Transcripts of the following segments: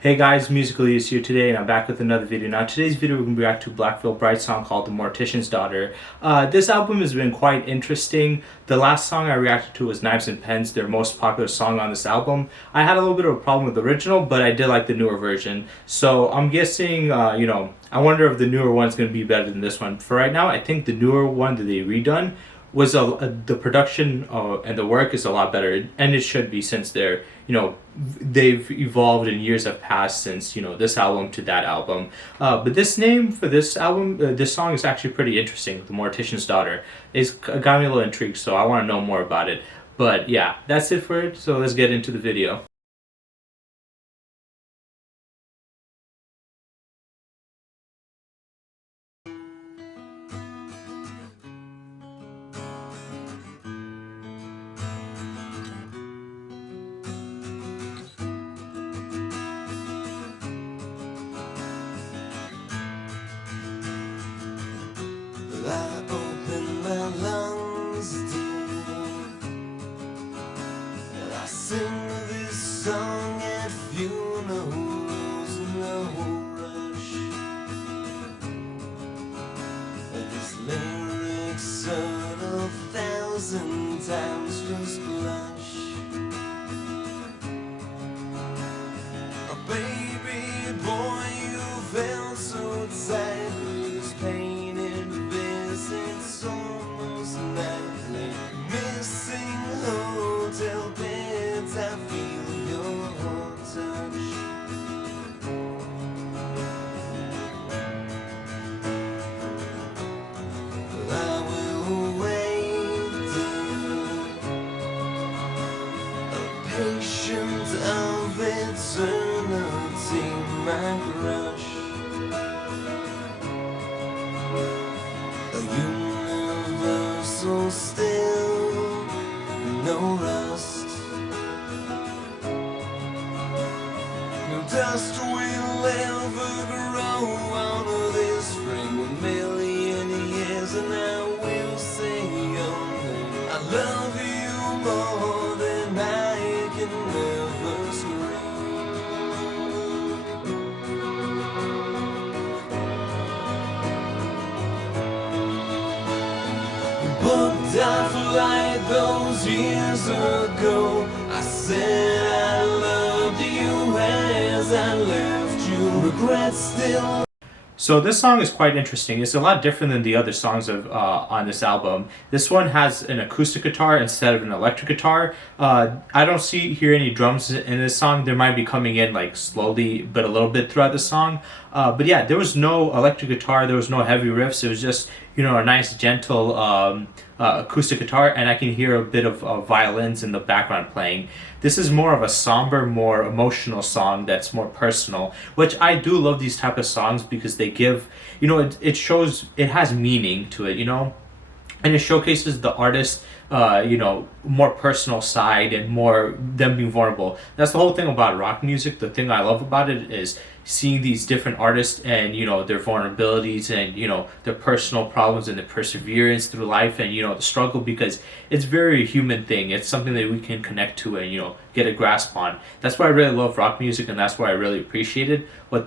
Hey guys, Musically is here today and I'm back with another video. Now today's video we're going to react to Black Veil Bright's song called The Mortician's Daughter. This album has been quite interesting. The last song I reacted to was Knives and Pens, their most popular song on this album. I had a little bit of a problem with the original, but I did like the newer version. So I'm guessing, I wonder if the newer one's going to be better than this one. For right now, I think the newer one that they redone was the production and the work is a lot better, and it should be since they've evolved and years have passed since this album to that album. But this name for this album, this song is actually pretty interesting. The Mortician's Daughter is got me a little intrigued, so I want to know more about it. But yeah, that's it for it. So let's get into the video. I open my lungs deep, and I sing this song at funerals, no rush. And these lyrics heard 1,000 times just blush. Oh, baby boy, you felt so tight with this painted visits almost nightly. Missing hotel beds, I feel your touch. I will wait, a patient of eternity, my crush. A universal still, no rust. No dust will ever grow on this frame. 1,000,000 years and I will say your name. I love you more than I can ever scream. Booked our flight those years ago. I said I loved you as I left you. Regret still. So this song is quite interesting. It's a lot different than the other songs on this album. This one has an acoustic guitar instead of an electric guitar. I don't hear any drums in this song. They might be coming in like slowly, but a little bit throughout the song. But yeah, there was no electric guitar. There was no heavy riffs. It was just a nice gentle acoustic guitar, and I can hear a bit of violins in the background playing. This is more of a somber, more emotional song that's more personal, which I do love these type of songs because they give, it shows, it has meaning to it, and it showcases the artist, more personal side and more them being vulnerable. That's the whole thing about rock music. The thing I love about it is seeing these different artists and their vulnerabilities and their personal problems and the perseverance through life and the struggle, because it's very human thing. It's something that we can connect to and get a grasp on. That's why I really love rock music, and that's why I really appreciate it. But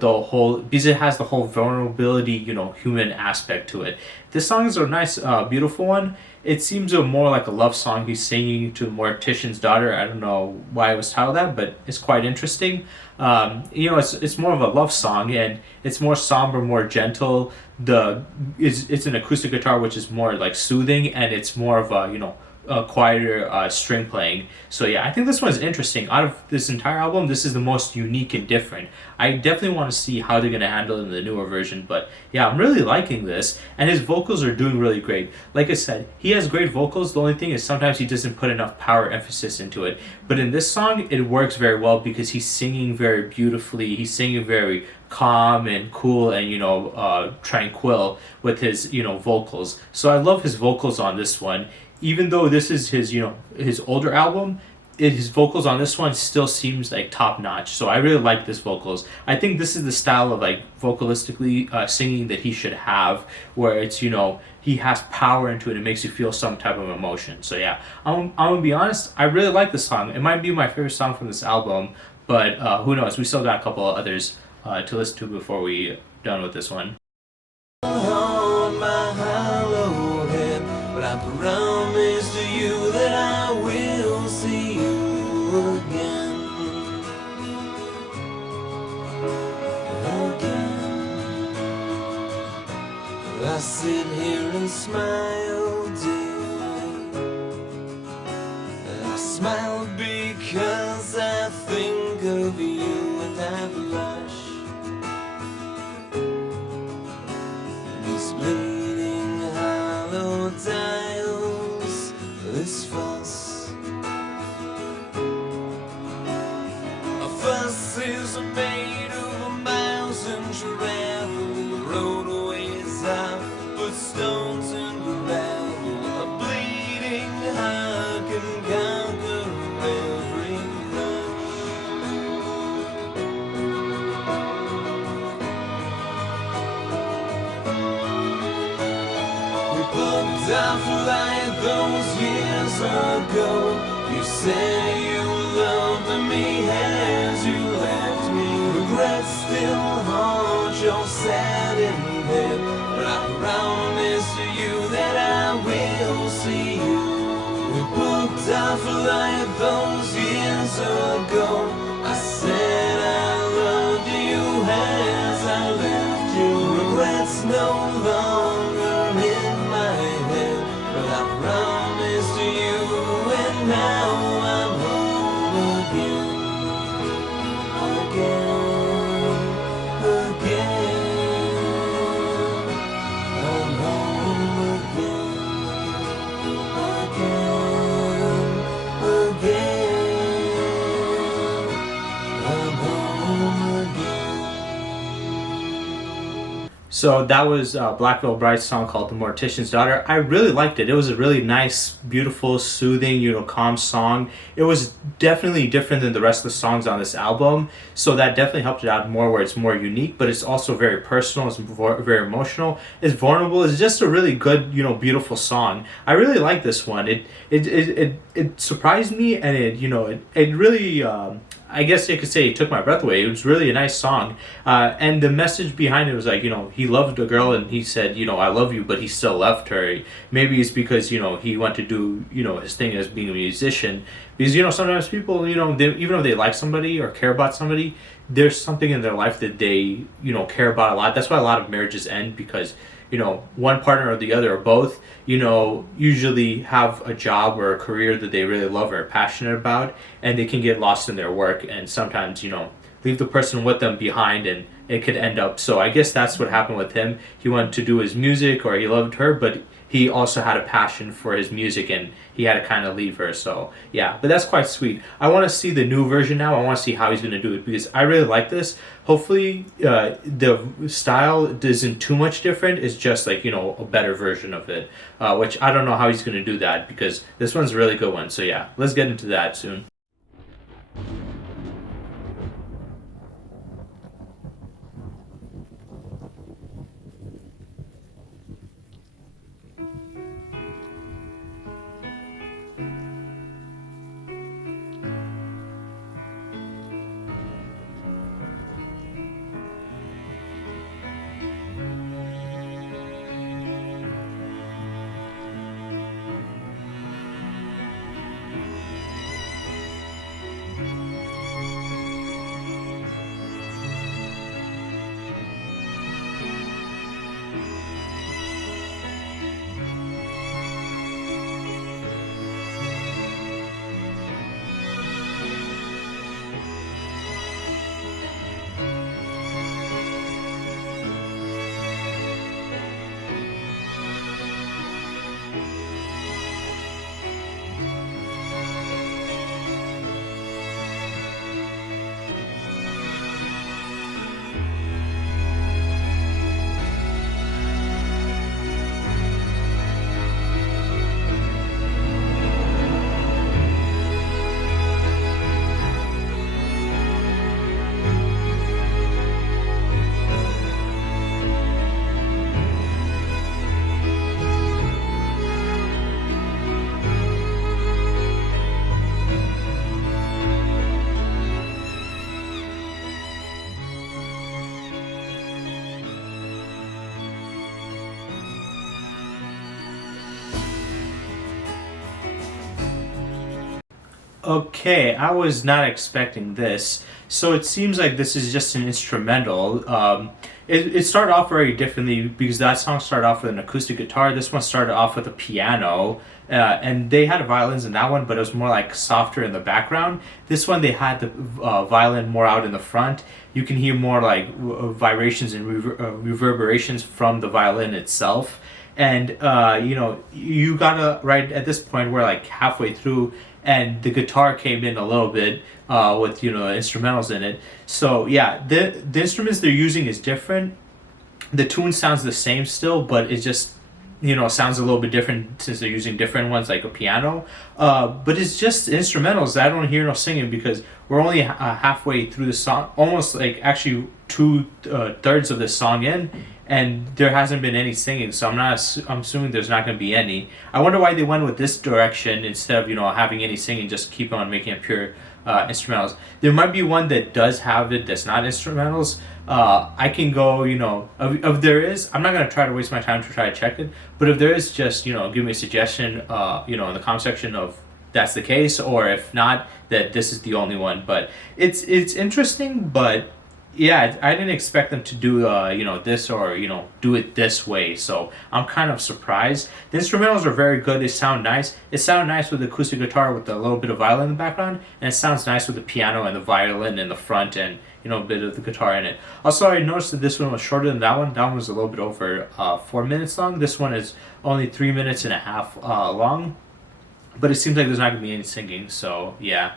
because it has the whole vulnerability, human aspect to it. This song is a nice, beautiful one. It seems more like a love song. He's singing to Mortician's daughter. I don't know why it was titled that, but it's quite interesting. It's more of a love song, and it's more somber, more gentle. It's an acoustic guitar, which is more like soothing, and it's more of a quieter string playing. So yeah, I think this one's interesting. Out of this entire album, this is the most unique and different. I definitely want to see how they're going to handle it in the newer version, but yeah, I'm really liking this, and his vocals are doing really great. Like I said, he has great vocals. The only thing is sometimes he doesn't put enough power emphasis into it, but in this song it works very well because he's singing very beautifully. He's singing very calm and cool and tranquil with his vocals. So I love his vocals on this one. Even though this is his older album, his vocals on this one still seems like top notch. So I really like this vocals. I think this is the style of like vocalistically singing that he should have, where it's he has power into it. It makes you feel some type of emotion. So yeah, I'm gonna be honest. I really like this song. It might be my favorite song from this album. But who knows? We still got a couple of others to listen to before we done with this one. On my hollow head, but I promise to you that I will see you again. I sit here and smile, dear. I smile because I think of you and I blush. These bleeding hollow dials, this fuss. A fuss is made of miles and travel. The roadways are but stones and gravel. A bleeding heart can conquer every crush. We booked our flight those years ago. You said you loved me as you left me. Regrets still haunt your saddened head, but I promise to you that I will see you. We booked our flight those years ago. I said I loved you as I left you. Regrets no longer in my head, but I promise to you, and now I'm home again. I'm home So that was Black Veil Bride's song called "The Mortician's Daughter." I really liked it. It was a really nice, beautiful, soothing, calm song. It was definitely different than the rest of the songs on this album, so that definitely helped it out more, where it's more unique, but it's also very personal. It's very emotional. It's vulnerable. It's just a really good, beautiful song. I really like this one. It surprised me, and it really. I guess you could say it took my breath away. It was really a nice song. And the message behind it was like, he loved a girl and he said, I love you, but he still left her. Maybe it's because, he went to do, his thing as being a musician. Because, sometimes people, even if they like somebody or care about somebody, there's something in their life that they, care about a lot. That's why a lot of marriages end, because one partner or the other or both, usually have a job or a career that they really love or are passionate about, and they can get lost in their work and sometimes, leave the person with them behind, and it could end up. So I guess that's what happened with him. He wanted to do his music, or he loved her, but he also had a passion for his music and he had to kind of leave her. So yeah, but that's quite sweet. I want to see the new version now. I want to see how he's going to do it, because I really like this. Hopefully the style isn't too much different. It's just like, a better version of it, which I don't know how he's going to do that, because this one's a really good one. So yeah, let's get into that soon. Okay, I was not expecting this. So it seems like this is just an instrumental. It started off very differently because that song started off with an acoustic guitar. This one started off with a piano. And they had violins in that one, but it was more like softer in the background. This one, they had the violin more out in the front. You can hear more like vibrations and reverberations from the violin itself. And you gotta right at this point we're like halfway through, and the guitar came in a little bit with instrumentals in it. So yeah, the instruments they're using is different. The tune sounds the same still, but it just sounds a little bit different since they're using different ones like a piano. But it's just instrumentals. I don't hear no singing because we're only halfway through the song, almost like actually two thirds of the song in, and there hasn't been any singing. So I'm assuming there's not going to be any. I wonder why they went with this direction instead of having any singing. Just keep on making it pure instrumentals. There might be one that does have it that's not instrumentals. I can go, if there is, I'm not going to try to waste my time to try to check it, but if there is, just, give me a suggestion, in the comment section of that's the case, or if not, that this is the only one. But it's interesting, but yeah, I didn't expect them to do, this or, do it this way. So I'm kind of surprised. The instrumentals are very good. They sound nice. It sounds nice with the acoustic guitar with a little bit of violin in the background. And it sounds nice with the piano and the violin in the front and, a bit of the guitar in it. Also, I noticed that this one was shorter than that one. That one was a little bit over 4 minutes long. This one is only 3 minutes and a half long. But it seems like there's not going to be any singing. So, yeah.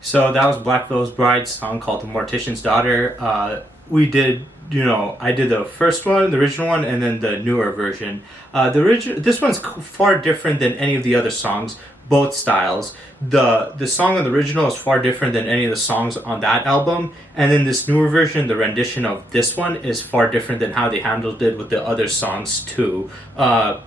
So that was Black Veil's Bride's song called The Mortician's Daughter. We did, I did the first one, the original one, and then the newer version. This one's far different than any of the other songs, both styles. The song on the original is far different than any of the songs on that album, and then this newer version, the rendition of this one, is far different than how they handled it with the other songs too. But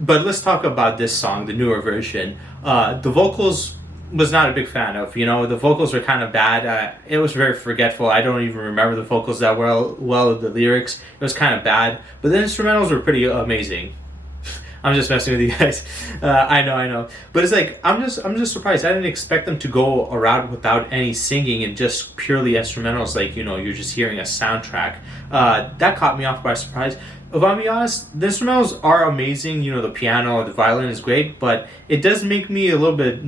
let's talk about this song, the newer version. The vocals was not a big fan of. The vocals were kind of bad. It was very forgetful. I don't even remember the vocals that well of the lyrics. It was kind of bad, but the instrumentals were pretty amazing. I'm just messing with you guys. I know, but it's like I'm just surprised. I didn't expect them to go around without any singing and just purely instrumentals. Like you're just hearing a soundtrack. That caught me off by surprise. If I'm being honest, the instrumentals are amazing. The piano, the violin is great, but it does make me a little bit,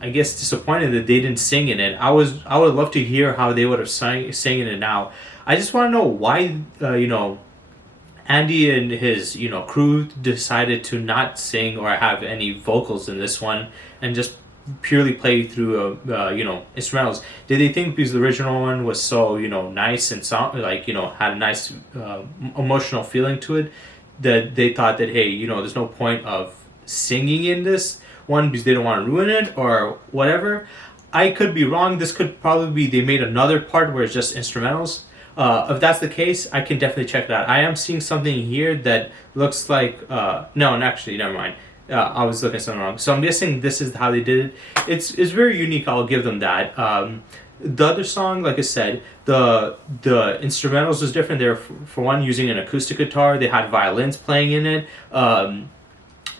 I guess disappointed that they didn't sing in it. I would love to hear how they would have sang in it now. I just want to know why, Andy and his, crew decided to not sing or have any vocals in this one and just purely play through, instrumentals. Did they think because the original one was so, nice and sound, had a nice emotional feeling to it, that they thought that, hey, there's no point of singing in this one because they don't want to ruin it or whatever? I could be wrong. This could probably be they made another part where it's just instrumentals. If that's the case, I can definitely check it out. I am seeing something here that looks like no, and actually, never mind. I was looking at something wrong. So I'm guessing this is how they did it. It's very unique. I'll give them that. The other song, like I said, the instrumentals was different. They were for one using an acoustic guitar. They had violins playing in it.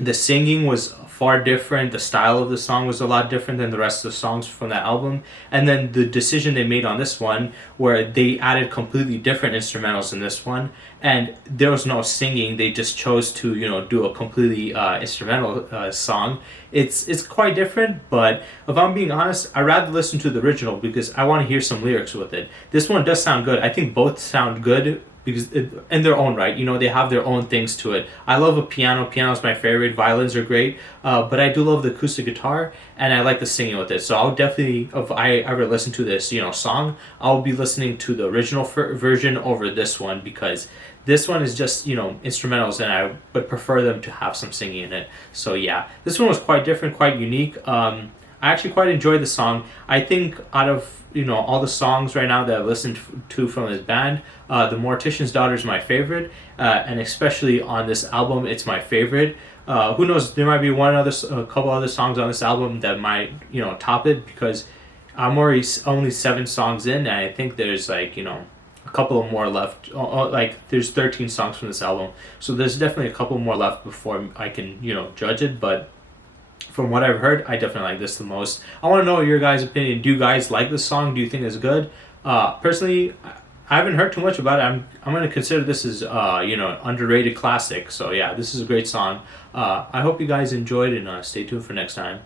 The singing was far different. The style of the song was a lot different than the rest of the songs from that album. And then the decision they made on this one, where they added completely different instrumentals in this one, and there was no singing. They just chose to, you know, do a completely instrumental song. It's quite different, but if I'm being honest, I'd rather listen to the original because I want to hear some lyrics with it. This one does sound good. I think both sound good because in their own right, you know, they have their own things to it. I love a piano. Piano's my favorite. Violins are great, but I do love the acoustic guitar, and I like the singing with it. So I'll definitely, if I ever listen to this, you know, song, I'll be listening to the original version over this one because this one is just, you know, instrumentals, and I would prefer them to have some singing in it. So yeah, this one was quite different, quite unique. I actually quite enjoyed the song. I think out of, you know, all the songs right now that I've listened to from his band, the Mortician's Daughter is my favorite, and especially on this album, it's my favorite. Who knows? There might be a couple other songs on this album that might, you know, top it because I'm already only 7 songs in, and I think there's like, you know, a couple of more left. Like there's 13 songs from this album, so there's definitely a couple more left before I can, you know, judge it. But from what I've heard, I definitely like this the most. I want to know your guys' opinion. Do you guys like this song? Do you think it's good? Personally, I haven't heard too much about it. I'm going to consider this as you know, an underrated classic. So yeah, this is a great song. I hope you guys enjoyed, and stay tuned for next time.